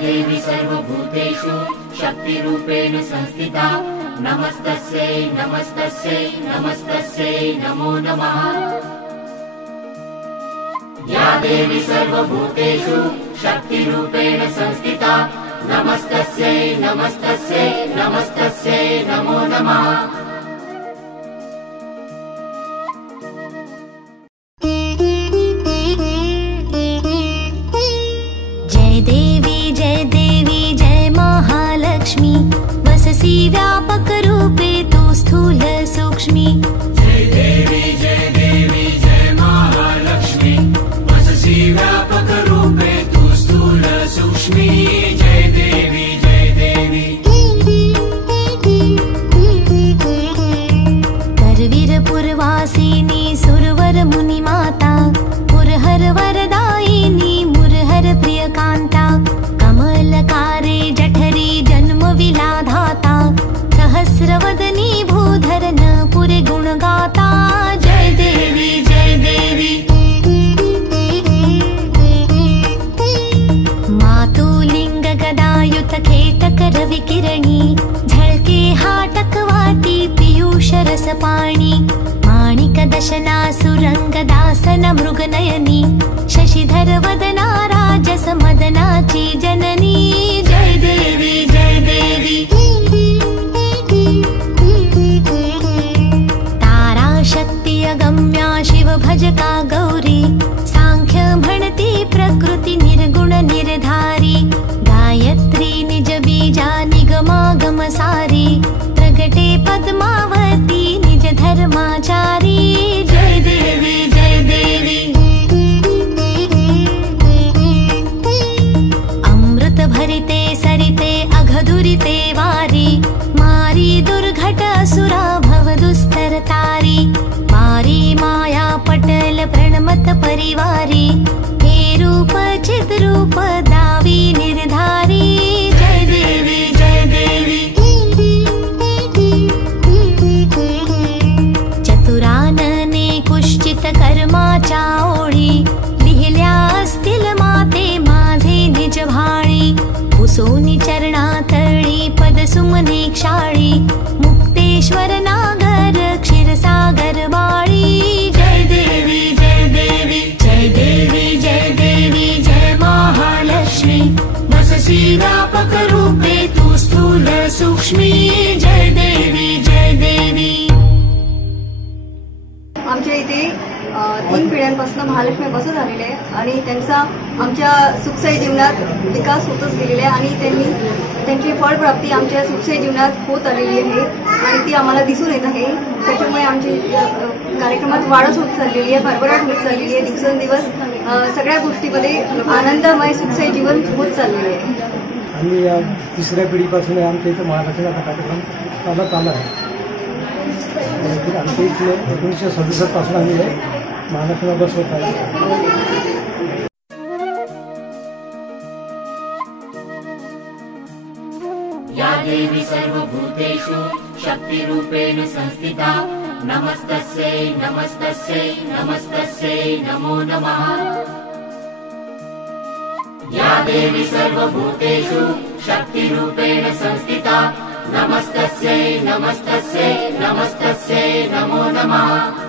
देवी सर्वभूतेषु शक्तिरूपेण संस्थिता नमस्तस्यै नमस्तस्यै नमस्तस्यै नमो नमः। या देवी सर्वभूतेषु शक्तिरूपेण संस्थिता नमस्तस्यै नमस्तस्यै नमस्तस्यै नमो नमः। जय देवी जय महालक्ष्मी वससी व्यापक रूपे तु स्थूल सूक्ष्मी। जय देवी जय महालक्ष्मी वससी व्यापक रूपे तु स्थूल सूक्ष्मी। जय देवी करवीर पुरवासिनी सुरवर मुनि माता पुरहर वरदायिनी मुरहर प्रियकांता कमलकारे जठरी जन्म विलाधाता सहस्रवदनी भूधरन पुरे गुणगाता। जय देवी मातुलिंग गदायुत खेटकर विकिरणी झळके हाटक वाटी पीयूष रस पाणी माणिक दशना सुरंग दासन मृगनयनी शशिधर वदना राजस मदनाची जननी। जय देवी तारा शक्ति अगम्या शिव भजका गौरी सांख्य म्हणती प्रकृती निर्गुण निर्धारी गायत्री निज बीजा निगमागम सारी प्रगटे पद्मावती निज धर्माचारी। जय देवी अमृत भरिते सरिते अघदुरिते वारी मारी दुर्घट असुरा भव दुस्तर तारी मारी माया पटल प्रणमत परिवारी हे रूप चित रूप दावी निर्धारी। जय देवी चतुरानने कुश्चित कर्माच्या ओळी लिहिल्या असतील माते माझे निज भाळी कुसोनी चरणातळी पद सुमने क्षाळी मुक्तेश्वर नागर क्षीरसागर बाळी। जय देवी जय महालक्ष्मी वससी व्यापक रूपे तु स्थूल सूक्ष्मी। जय देवी आमच्या इथे 3 पिढ्यांपासून महालक्ष्मी बसत आलेले आहे आणि त्यांचा आमच्या सुखसई जीवनात विकास होतच गेलेला आहे आणि त्यांची फळप्राप्ती आमच्या सुखसई जीवनात होत आलेली आहे आणि ती आम्हाला दिसून येत आहे। त्याच्यामुळे आमची कार्यक्रमात वाढच होत चाललेली आहे, भरभराट होत चाललेली आहे। दिवसेंदिवस सगळ्या गोष्टीमध्ये आनंदमय सुखसई जीवन होत चाललेले आहे। आम्ही या 3ऱ्या पिढीपासून आमच्या इथं महालक्ष्मीचा कार्यक्रम चालत आला आहे। आमच्या इथले 1967 पासून आम्ही महालक्ष्मी बसवत आहे। या देवी सर्वभूतेषु शक्तिरूपेण संस्थिता नमस्तस्यै नमस्तस्यै नमस्तस्यै नमो नमः। या देवी सर्वभूतेषु शक्तिरूपेण संस्थिता नमस्तस्यै नमस्तस्यै नमस्तस्यै नमो नमः।